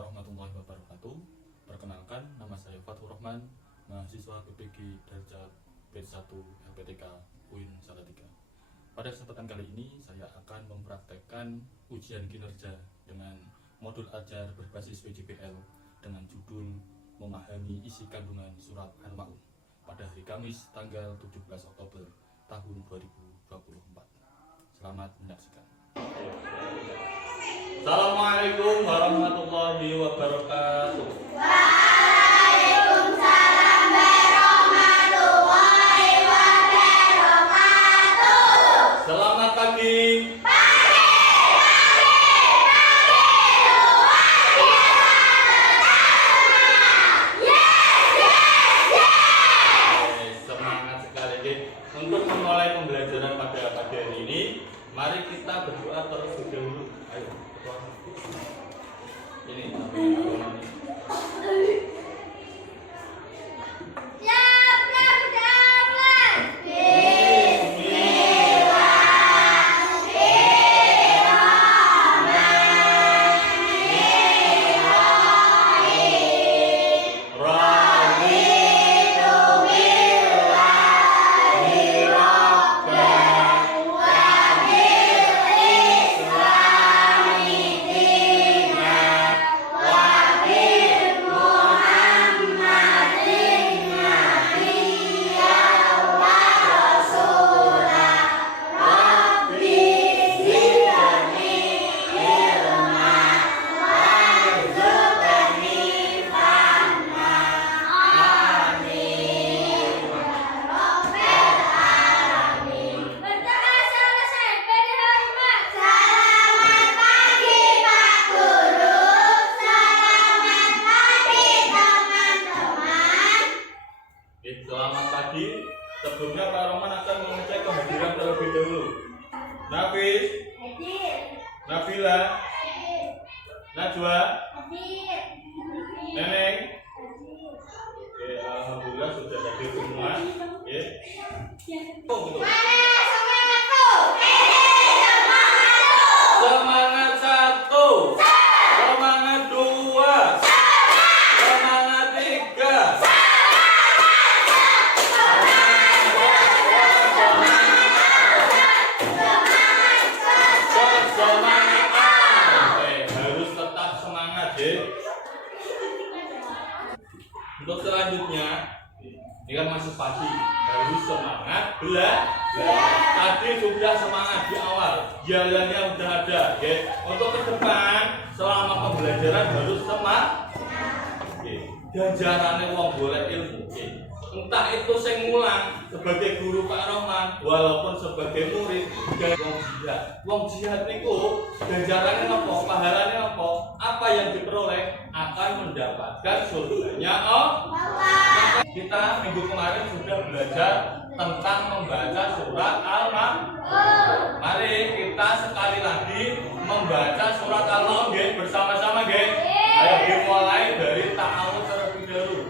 warahmatullahi wabarakatuh. Perkenalkan, nama saya Fathur Rahman, mahasiswa PPG Darjat B1 LPTK UIN Salatiga. Pada kesempatan kali ini, saya akan mempraktekkan ujian kinerja dengan modul ajar berbasis PJPL dengan judul Memahami Isi Kandungan Surat Al-Ma'un pada hari Kamis tanggal 17 Oktober tahun 2024. Selamat menyaksikan. Assalamualaikum warahmatullahi wabarakatuh. Waalaikumsalam warahmatullahi wabarakatuh. Selamat pagi. Semangat sekali. Untuk memulai pembelajaran pada pagi hari ini, mari kita berdoa terlebih dahulu. Ayo, berdoa. Ini selamat pagi. Sebelumnya Pak Roman akan mengecek kehadiran terlebih dahulu. Nafis, Nabila, Najwa, Neneng. Oke, alhamdulillah sudah hadir semua. Oke. Semangat satu, semangat dua, semangat tiga. Untuk selanjutnya, ini kan masih pagi, harus semangat belajar. Tadi sudah semangat di awal, jalannya udah ada. Okay. Untuk ke depan, selama pembelajaran harus semangat. Okay. Ganjarannya wong golek ilmu. Okay. Entah itu saya ngulang sebagai guru Pak Roman, walaupun sebagai murid dan wong jihad niku ganjarannya apa, pahalanya apa, apa yang diperoleh akan mendapatkan surganya Allah. Kita minggu kemarin sudah belajar tentang membaca surat Al-Ma'un. Mari kita sekali lagi membaca surat Al-Ma'un bersama-sama, geng. Ayo dimulai dari ta'awudz terlebih dahulu.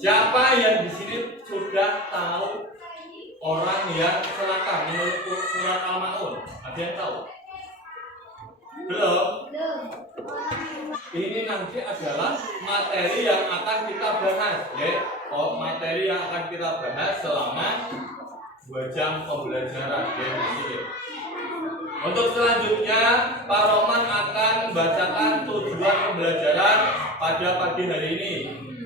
Siapa yang di sini sudah tahu orang yang celaka menurut surat Al-Ma'un? Ada yang tahu? Belum. Ini nanti adalah materi yang akan kita bahas, ya. Materi yang akan kita bahas selama 2 jam pembelajaran, ya. Untuk selanjutnya, Pak Roman akan bacakan tujuan pembelajaran pada pagi hari ini.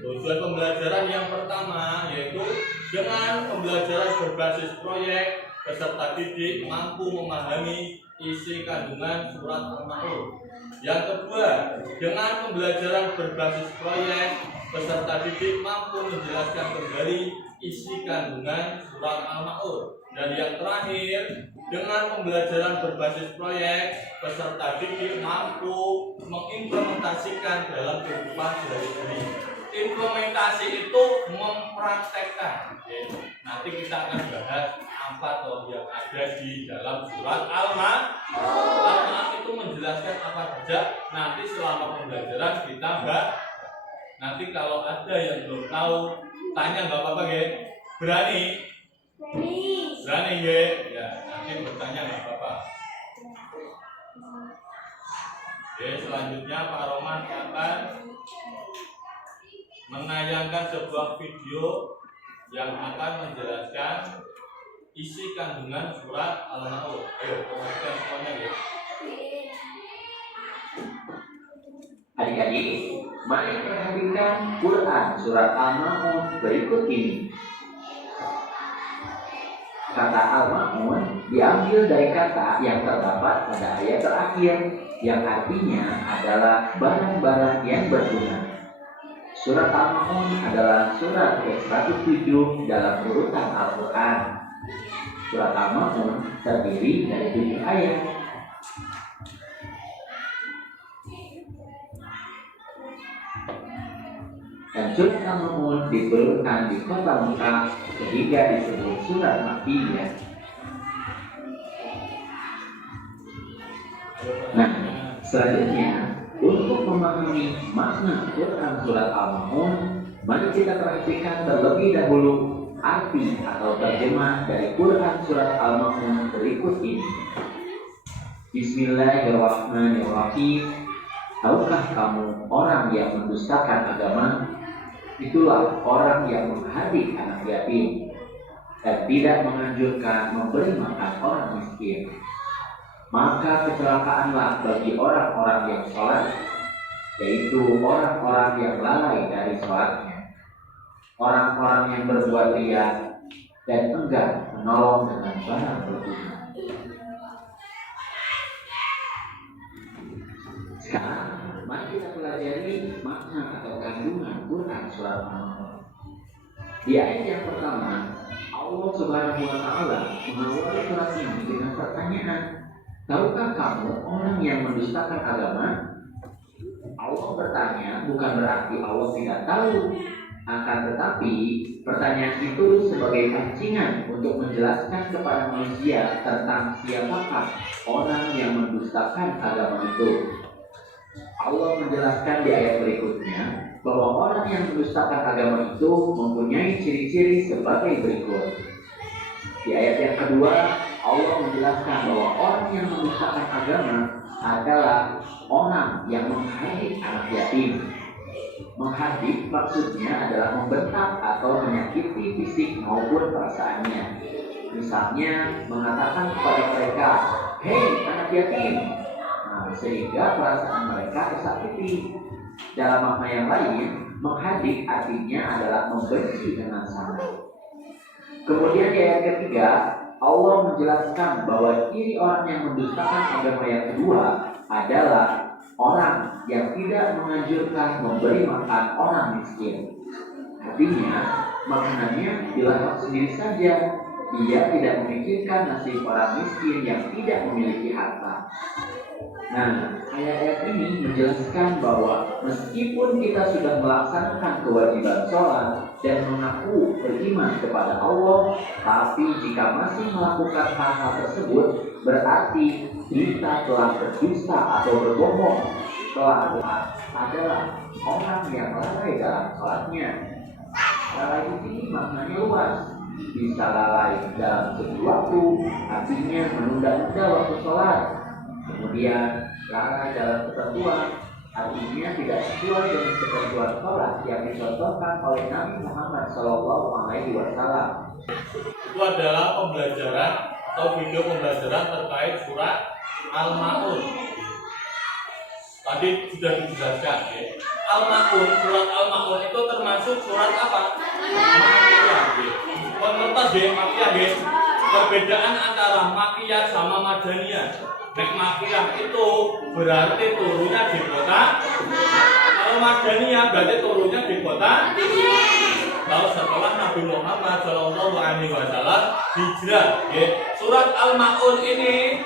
Tujuan pembelajaran yang pertama yaitu dengan pembelajaran berbasis proyek, peserta didik mampu memahami isi kandungan surat Al-Maun. Yang kedua, dengan pembelajaran berbasis proyek, peserta didik mampu menjelaskan kembali isi kandungan surat Al-Maun. Dan yang terakhir, dengan pembelajaran berbasis proyek, peserta didik mampu mengimplementasikan dalam kehidupan sehari-hari. Implementasi itu mempraktekkan. Nanti kita akan bahas apa yang ada di dalam surat Al-Maun. Al-Maun itu menjelaskan apa saja. Nanti selama pembelajaran kita bahas. Nanti kalau ada yang belum tahu, tanya nggak apa-apa, ya. Berani? Berani, ya. Ya, nanti bertanya nggak apa-apa. Oke, selanjutnya Pak Roman akan menayangkan sebuah video yang akan menjelaskan isi kandungan surat Al-Maun. Ayo, perhatikan semuanya, ya. Adik-adik, mari perhatikan Quran surat Al-Maun berikut ini. Kata Al-Maun diambil dari kata yang terdapat pada ayat terakhir, yang artinya adalah barang-barang yang berguna. Surat Al-Maun adalah surat ke-107 dalam urutan Al-Quran. Surat Al-Maun terdiri dari 7 ayat. Dan surat Al-Maun diturunkan di kota Mekah sehingga disebut surat Makkiyah. Nah, selanjutnya untuk memahami makna Quran surat Al-Maun, mari kita perhatikan terlebih dahulu arti atau terjemah dari Quran surat Al-Maun berikut ini. Bismillahirrahmanirrahim. Tahukah kamu orang yang mendustakan agama? Itulah orang yang menghardik anak yatim dan tidak menganjurkan memberi makan orang miskin. Maka kecelakaanlah bagi orang-orang yang sholat, yaitu orang-orang yang lalai dari sholatnya, orang-orang yang berbuat riya dan enggan menolong dengan barang berguna. Sekarang mari kita pelajari makna atau kandungan Quran surat Al-Maun. Di ayat yang pertama, Allah Subhanahu wa Ta'ala mengawali surat ini dengan pertanyaan, tahukah kamu orang yang mendustakan agama? Allah bertanya bukan berarti Allah tidak tahu, akan tetapi pertanyaan itu sebagai pancingan untuk menjelaskan kepada manusia tentang siapakah orang yang mendustakan agama itu. Allah menjelaskan di ayat berikutnya bahwa orang yang mendustakan agama itu mempunyai ciri-ciri sebagai berikut. Di ayat yang kedua, Allah menjelaskan bahwa orang yang mendustakan agama adalah orang yang menghardik anak yatim. Menghardik maksudnya adalah membentak atau menyakiti fisik maupun perasaannya. Misalnya mengatakan kepada mereka, "Hei anak yatim," sehingga perasaan mereka tersakiti. Dalam makna yang lain, menghardik artinya adalah membenci dengan sangat. Kemudian di ayat ketiga, Allah menjelaskan bahwa ciri orang yang mendustakan agama yang kedua adalah orang yang tidak menganjurkan memberi makan orang miskin. Artinya, makanannya dilakukan sendiri saja. Dia tidak memikirkan nasib orang miskin yang tidak memiliki harta. Nah, ayat-ayat ini menjelaskan bahwa meskipun kita sudah melaksanakan kewajiban sholat dan mengaku beriman kepada Allah, tapi jika masih melakukan hal-hal tersebut, berarti kita telah berdusta atau berbohong. Telah adalah orang yang lalai dalam sholatnya. Lalai di sini maknanya luas. Bisa lalai dalam segi waktu, artinya menunda-nunda waktu sholat. Kemudian larangan dalam ketentuan artinya tidak sesuai dengan ketentuan sholat yang dicontohkan oleh Nabi Muhammad SAW. Itu adalah pembelajaran atau video pembelajaran terkait surat Al-Ma'un. Tadi sudah dijelaskan ya. Al-Ma'un, surat Al-Ma'un itu termasuk surat apa? Makiyah. Pengertas ya, Makiyah ya. Perbedaan antara Makiyah sama Madaniyah. Nek Makiyah itu berarti turunnya di kota. Kalau Madaniyah berarti turunnya di kota. Lalu setelah Nabi Muhammad SAW hijrah, ya. Surat Al-Ma'un ini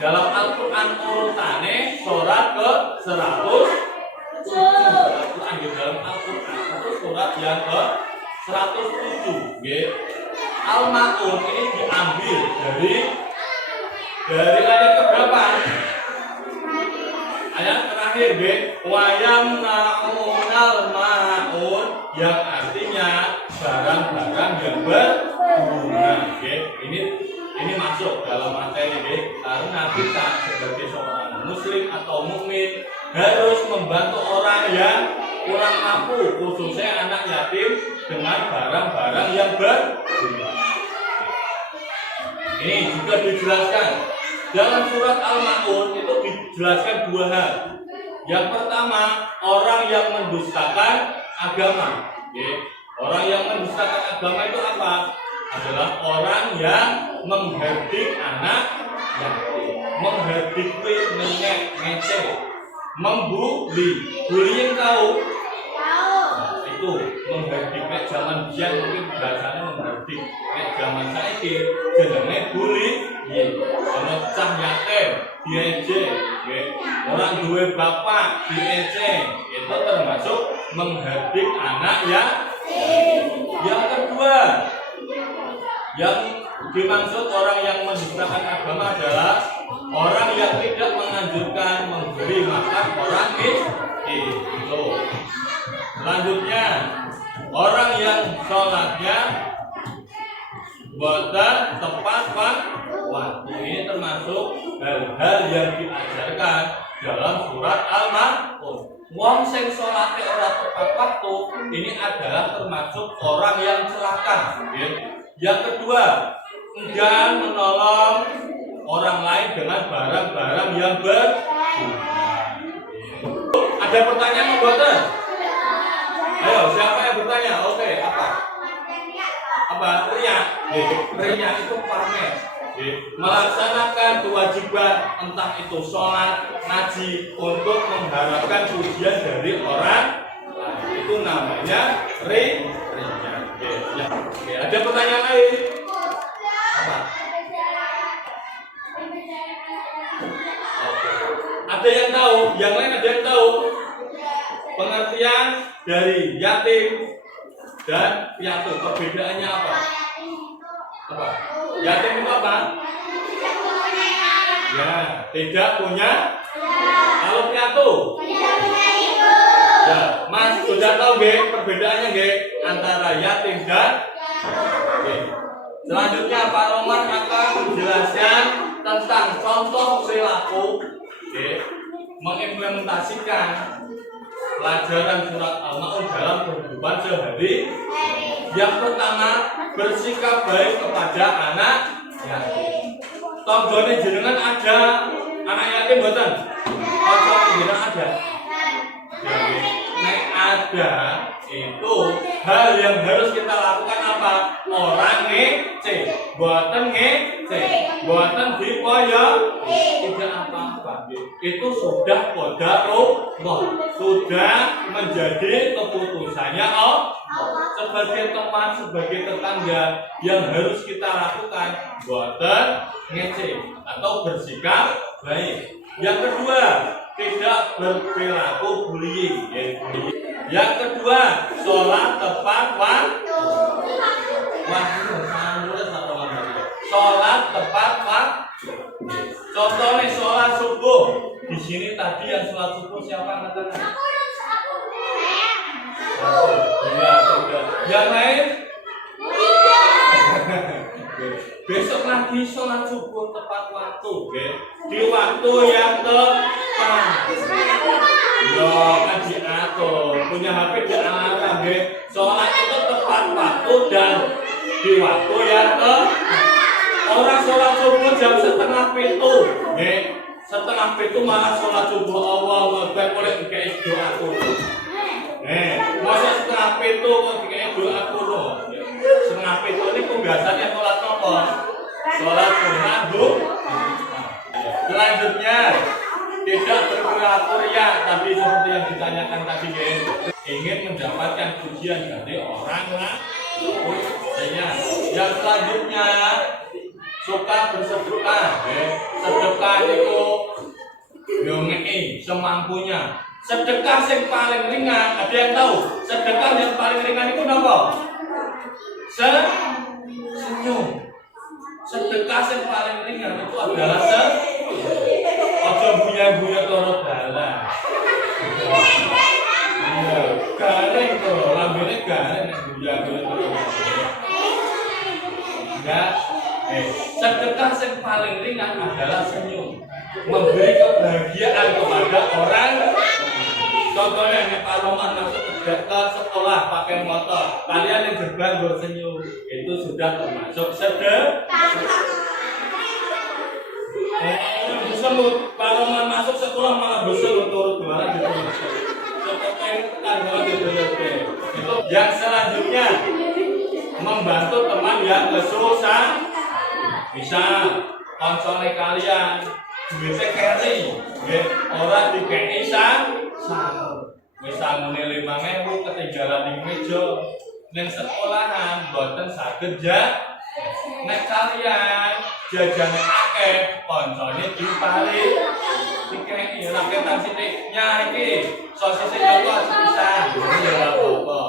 dalam Al-Quran urutane surat ke 107. Al-Quran di dalam Al-Quran itu surat yang ke 107. Ya. Al-Ma'un ini diambil dari ayat keberapa? Ayat terakhir, be, wayam na'unal ma'un, yang artinya barang-barang yang berguna. Ini masuk dalam materi, be, karena kita sebagai seorang muslim atau mukmin harus membantu orang yang kurang mampu, khususnya anak yatim, dengan barang-barang yang berguna. Ini juga dijelaskan dalam surat Al-Ma'un, itu dijelaskan dua hal. Yang pertama, orang yang mendustakan agama. Orang yang mendustakan agama itu apa? Adalah orang yang mengherdik anak yatim, mengherdik, mengecek, membuli. Bullying tahu? Itu mengherdik. Zaman dia mungkin bahasanya mengherdik. Zaman saya jenenge bullying. Ono cah yatim diejek, orang duwe bapak diejek, itu termasuk mengherdik anak ya. Yang kedua, yang dimaksud orang yang mendustakan agama adalah orang yang tidak menganjurkan memberi makan orang miskin. Selanjutnya, orang yang sholatnya boten tepat waktu. Ini termasuk hal-hal yang diajarkan dalam surat Al-Ma'un. Wong sing salate ora tepat waktu, ini adalah termasuk orang yang celaka. Yang kedua, enggan menolong orang lain dengan barang-barang yang berguna. Ada pertanyaan boten? Ayo, siapa yang bertanya? Oke, apa? Riya. Riya itu pamer. Melaksanakan kewajiban, entah itu sholat, ngaji, untuk mengharapkan pujian dari orang, itu namanya riya. Ada pertanyaan lain? Apa? Ada yang tahu? Yang lain ada yang tahu? Pengertian dari yatim dan piatu, perbedaannya apa? Apa? Yatim itu apa? Ya, tidak punya. Kalau piatu? Ya, Mas sudah tahu nggih perbedaannya nggih antara yatim dan Selanjutnya Pak Roman akan menjelaskan tentang contoh perilaku mengimplementasikan pelajaran surat Al-Ma'un dalam kehidupan sehari. Yang pertama, bersikap baik kepada anak yatim. Tonggone jenengan ada anak yatim mboten? Apa jenengan ada? Nek ada, itu hal yang harus kita lakukan apa? Orang ngece, buatan ngece, buatan dipoyo, tidak apa-apa. Itu sudah qadarullah, sudah menjadi keputusannya Allah. Sebagai teman, sebagai tetangga, yang harus kita lakukan buatan ngece atau bersikap baik. Yang kedua, tidak berperilaku bullying. Yang kedua, sholat tepat waktu. Sholat tepat waktu. Contohnya sholat subuh. Di sini tadi yang sholat subuh siapa katakan? Yang lain? Besok lagi sholat subuh tepat waktu, okay? Di waktu yang tepat. Yo kan diatur, punya HP dialarm, okay? Sholat itu tepat waktu dan di waktu yang tepat. Orang sholat subuh jam 6:30, okay? 6:30 malah sholat subuh Allah boleh dikasih doa kuno. Masa 6:30 kok dikasih doa kuno? 6:30 ini biasanya sholat apa? Sholat sunnah Selanjutnya tidak berperilaku riya, tapi seperti yang ditanyakan tadi, ingin mendapatkan pujian dari orang lain. Yang selanjutnya suka bersedekah. Sedekah itu ngei semampunya. Sedekah yang paling ringan, ada yang tahu? Sedekah yang paling ringan itu apa? Senyum. Sedekah yang paling ringan itu adalah ojo bunya-bunya loro dalan. Iya, garing to, lambene garing nek bunya-bunya loro dalan. Enggak. Sedekah yang paling ringan adalah senyum. Memberi kebahagiaan kepada orang. Contohnya nek Pak Roman masuk ke sekolah pakai motor, kalian yang gerbang bersenyum, itu sudah termasuk sedekah. Berselut, Pak Roman masuk sekolah malah berselut turut jualan gitu. Itu yang selanjutnya membantu teman yang kesusahan. Misal konsole kalian duitnya carry, orang dikei misal muni 5.000 ketinggalan di meja neng sekolahan boten saged nek kalian jajane akeh koncone dipari dikei raketan sithiknya iki sosise nyoko pisan ya apa-apa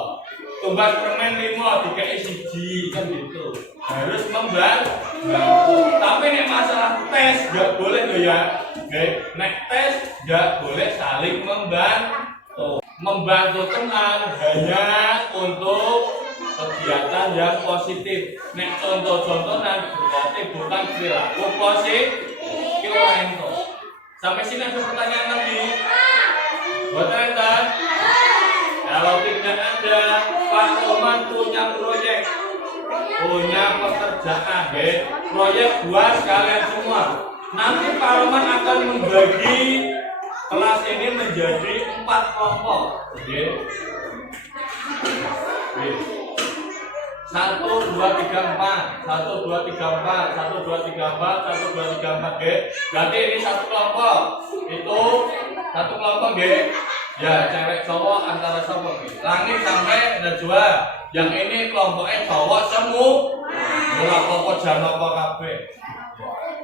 tumbas permen 5 dikei 1 kan gitu harus membantu. Tapi nek masalah tes enggak boleh loh ya. Nek tes enggak boleh saling membantu. Membantu teman hanya untuk kegiatan yang positif. Nek contoh-contohan berarti bukan perilaku positif. Itu. Sampai sini ada pertanyaan lagi? Buat Enten? Kalau tidak ada, Pak Roman punya proyek, punya pekerjaan, proyek buat kalian semua. Nanti Pak Roman akan membagi kelas ini menjadi 4 kelompok. 1, 2, 3, 4, 1, 2, 3, 4, 1, 2, 3, 4, 1, 2, 3, 4, Berarti ini 1 kelompok. Itu 1 kelompok, ya cewek cowok antara cowok. Langit sampai Najwa. Yang ini kelompoknya cowok semua. Ora apa jan apa kabeh.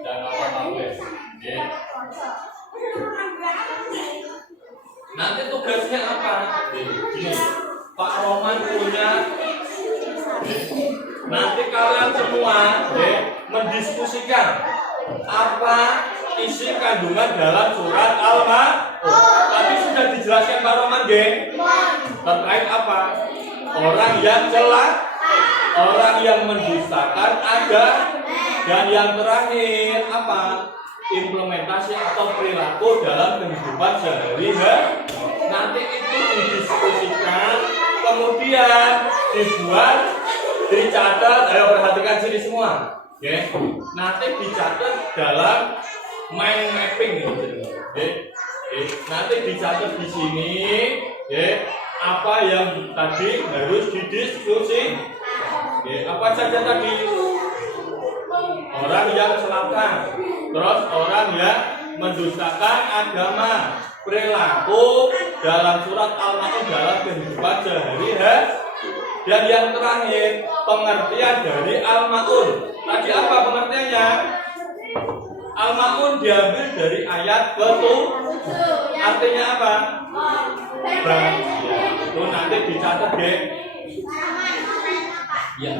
Jan apa kabeh. Nanti tugasnya apa? Gini. Pak Roman punya. Nanti kalian semua mendiskusikan apa isi kandungan dalam surat Al-Maidah. Tadi sudah dijelaskan Pak Roman, terkait apa? Orang yang celak, orang yang mendustakan ada, dan yang terakhir apa? Implementasi atau perilaku dalam kehidupan sehari-hari. Nanti itu didiskusikan, kemudian dibuat, dicatat. Ayo perhatikan sini semua. Nanti dicatat dalam mind mapping. Nanti dicatat di sini. Apa yang tadi harus didiskusi? Apa saja tadi? Orang yang selangkah, terus orang yang mendustakan agama, perilaku dalam surat Al-Maidah dalam kehidupan sehari-hari, dan yang terakhir pengertian dari Al-Maun. Tadi apa pengertiannya? Al-Maun diambil dari ayat ke-7. Artinya apa? Itu nanti dicatat, ya.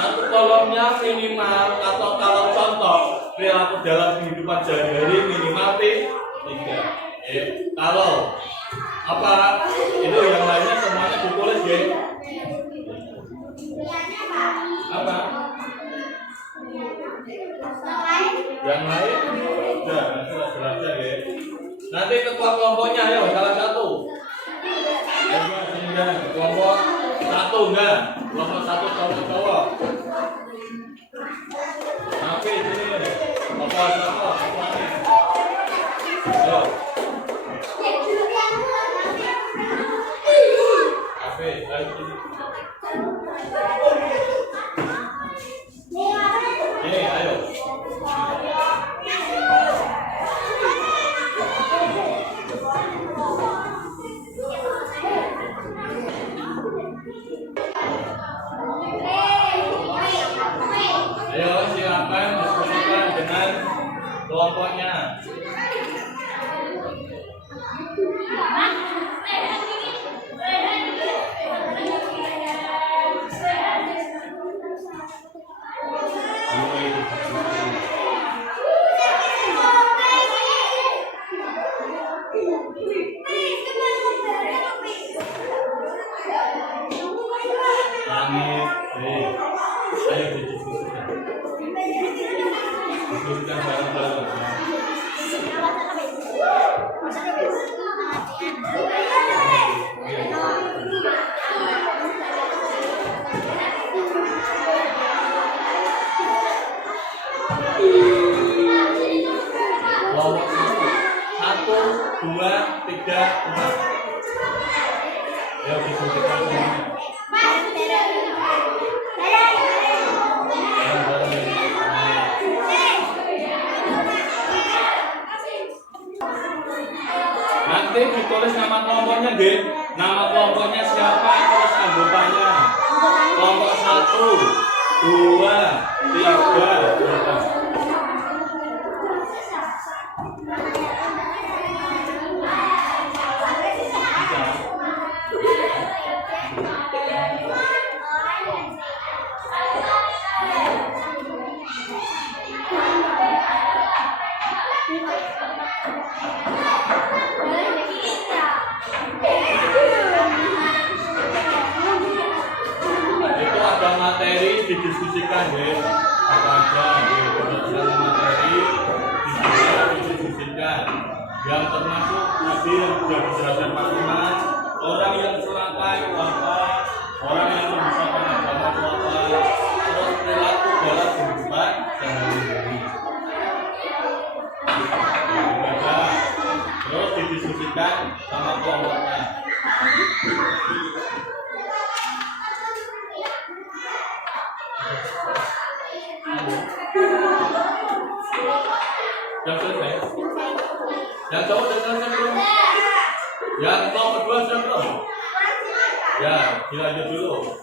1 kolomnya minimal, atau kalau contoh perilaku dalam kehidupan sehari-hari minimal 3. Kalau apa itu yang lainnya semuanya ditulis, Yang lain udah belajar ya. Nanti ketua kelompoknya ya salah satu. Kelompok satu enggak? Kelompok satu cowok. Oke, sini. Kelompok satu. Ayo. Oke, ayo sini. Ini ayo. Ayo silakan diskusikan dengan kelompoknya. Ayo didiskusikan. Diskusikan bareng-bareng. Kelompok satu, dua, tiga, empat. Ayo diskusikan semuanya. Nanti ditulis nama kelompoknya, deh. Nama kelompoknya siapa, terus anggotanya. Kelompok 1, 2, 3, 4. Itu ada materi didiskusikan, ya. Apa aja, berdasarkan materi didiskusikan. Yang termasuk tadi yang sudah dijelaskan Pak Iman, orang yang celaka itu apa, orang yang memisahkan agama itu apa, terus perilaku dalam kehidupan sehari-hari. Terus didiskusikan sama kelompoknya. Yang selesai? Yang cowok sudah selesai belum? Yang kelompok 2 sudah belum? Ya, dilanjut dulu.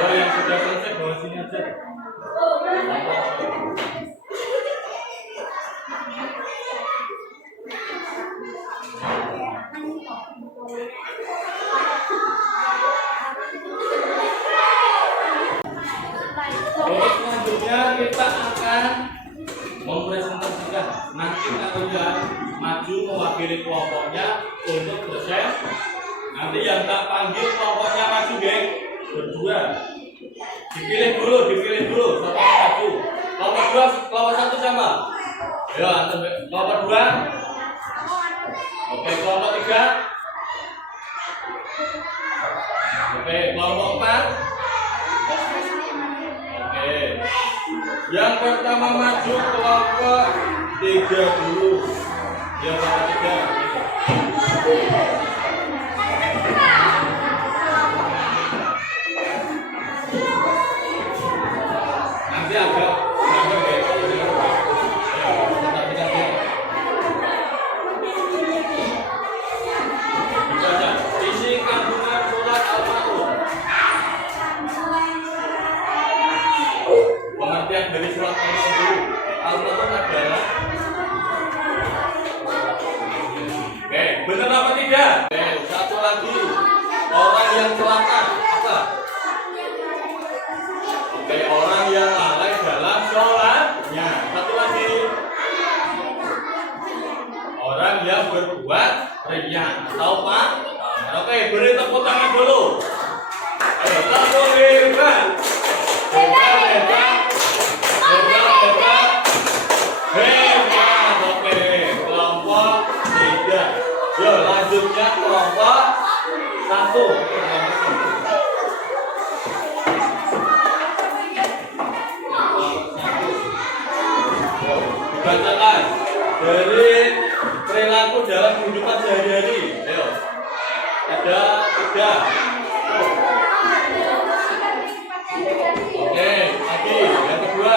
Oh, yang sudah selesai bawa sini aja. Selanjutnya kita akan mempresentasikan. Nanti kalian maju mewakili kelompoknya untuk dosen. Nanti yang tak panggil kelompoknya maju, geng. Berdua. Dipilih dulu. Siapa yang maju? Kelompok 2, kelompok 1 sama. Ya, kelompok 2. Oke, kelompok 3. Oke, kelompok 4. Oke. Yang pertama maju kelompok 3 dulu. Ya, kelompok 3. Nanti agak isi kandungan surat Al-Fatihah. Pengertian dari surat Al-Fatihah. Al-Fatihah adalah oke, benar apa tidak? Oke, satu lagi. Orang yang celaka apa? Oke, orang yang lalai dalam sholatnya. Satu lagi. Rian atau Pak. Oke, beri tepuk tangan dulu. Ayo, tepuk hebat. Hebat, hebat. Hebat, hebat. Hebat. Oke, kelompok 3. Yo, lanjutnya kelompok 1. Bacakan dari perilaku dalam kehidupan sehari-hari. Ayo. Ada 3. Oke, lagi yang kedua.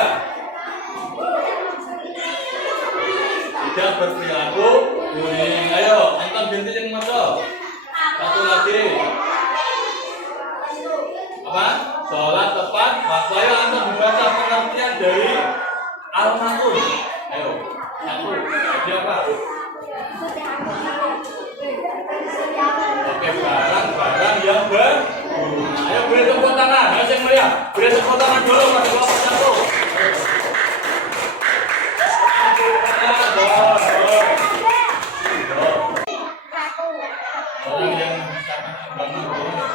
Tidak berperilaku kuning. Ayo, nonton bintil yang masuk. Satu lagi. Apa? Sholat tepat waktu. Ayo, nonton membaca pengertian dari Al-Maun. Ayo, 1. Jadi apa? Oke, barang-barang yang berguna. Ayo beri tepuk tangan. Ayo yang meriah. Beri tepuk tangan dulu pada kelompok 1. Orang yang sangat agama boleh.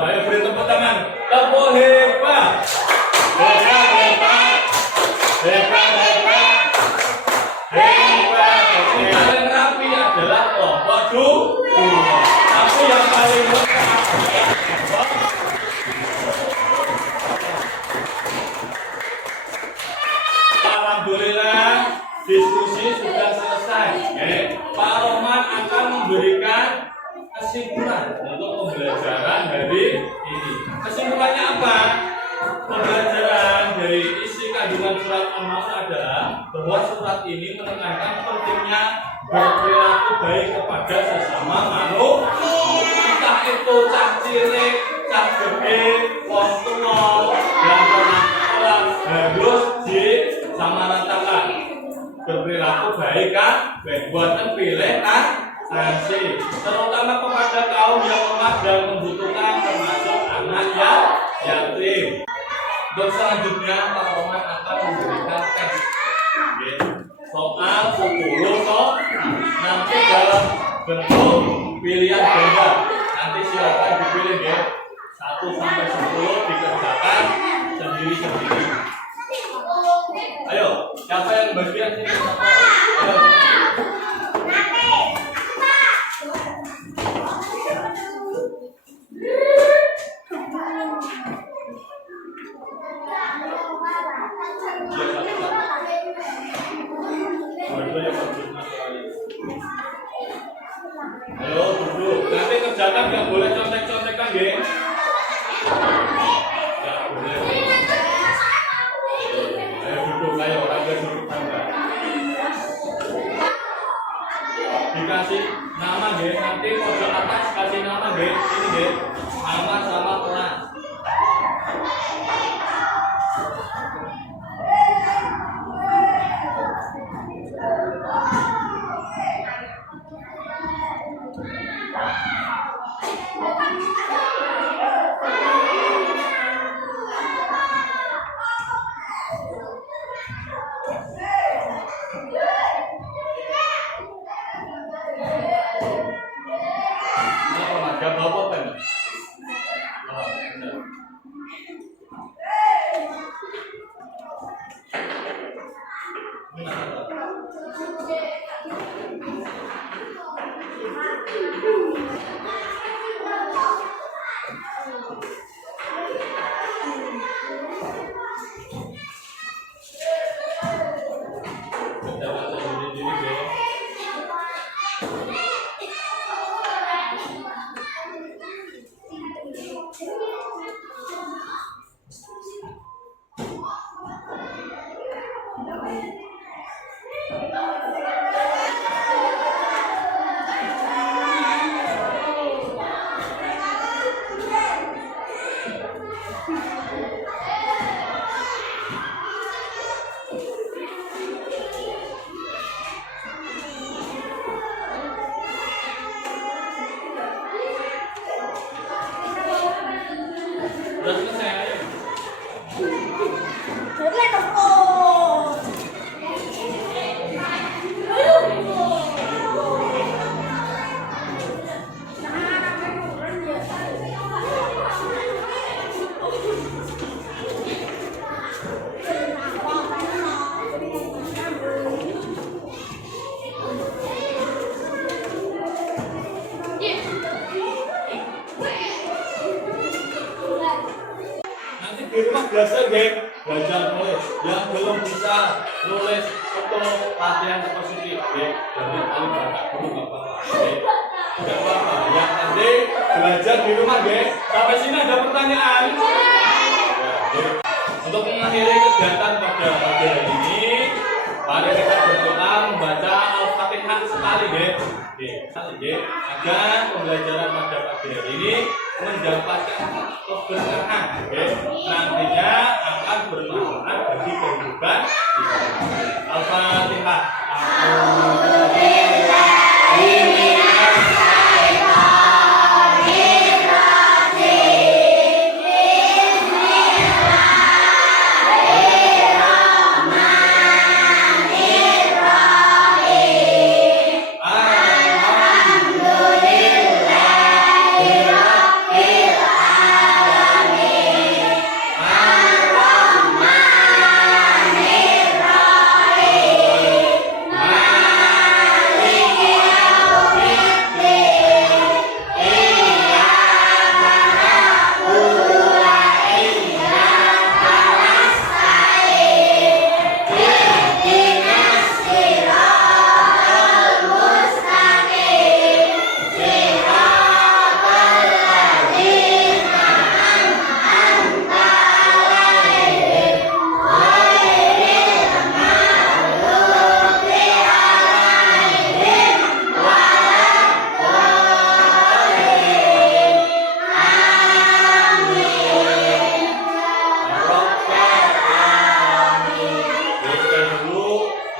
Ayo beri tepuk tangan. Tepuk hebat. Hebat, hebat. Hebat, hebat. Hebat. Paling rapi adalah kelompok 2. Tapi yang paling lengkap adalah alhamdulillah diskusi sudah selesai. Pak Roman akan memberikan kesimpulan untuk pembelajaran hari ini. Kesimpulannya apa? Pembelajaran dari isi kandungan surat Al-Maun adalah bahwa surat ini menekankan pentingnya berperilaku baik kepada sesama manusia. Entah itu cah cilik, cah gede, wong tua, yang pernah sekolah harus disamaratakan. Berperilaku baik kan? Buatan pilih kan? Nasi, terutama kepada kaum yang lemah dan membutuhkan, termasuk anak yang yatim. Untuk selanjutnya Pak Roman akan memberikan tes soal 10 soal nanti dalam bentuk pilihan ganda. Nanti silakan dipilih ya, 1 sampai 10 dikerjakan sendiri-sendiri. Ayo, siapa yang bagian sini? Ayo. Ayo duduk. Nanti kerjakan nggak boleh contek-contekan ya. Nggak boleh. Ayo duduk, ayo orang duduk tangga. Dikasih nama ya. Nanti pojok atas kasih nama ya. Ini ya. Nama sama kelas. rumah biasa belajar nulis. Yang belum bisa nulis atau latihan positif jangan kali batak dulu nggak apa-apa. Tidak apa-apa. Yang penting belajar di rumah Sampai sini ada pertanyaan? Untuk mengakhiri kegiatan pada pagi hari ini, mari kita berdoa membaca Al-Fatihah sekali agar pembelajaran pada pagi hari ini mendapatkan keberkahan nantinya akan bermanfaat bagi kehidupan kita. Al-Fatihah.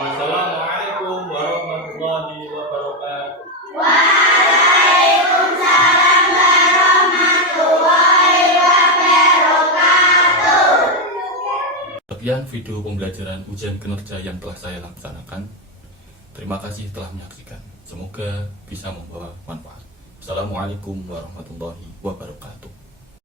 Wassalamualaikum warahmatullahi wabarakatuh. Waalaikumsalam warahmatullahi wabarakatuh. Sekian video pembelajaran ujian kinerja yang telah saya laksanakan. Terima kasih telah menyaksikan. Semoga bisa membawa manfaat. Assalamualaikum warahmatullahi wabarakatuh.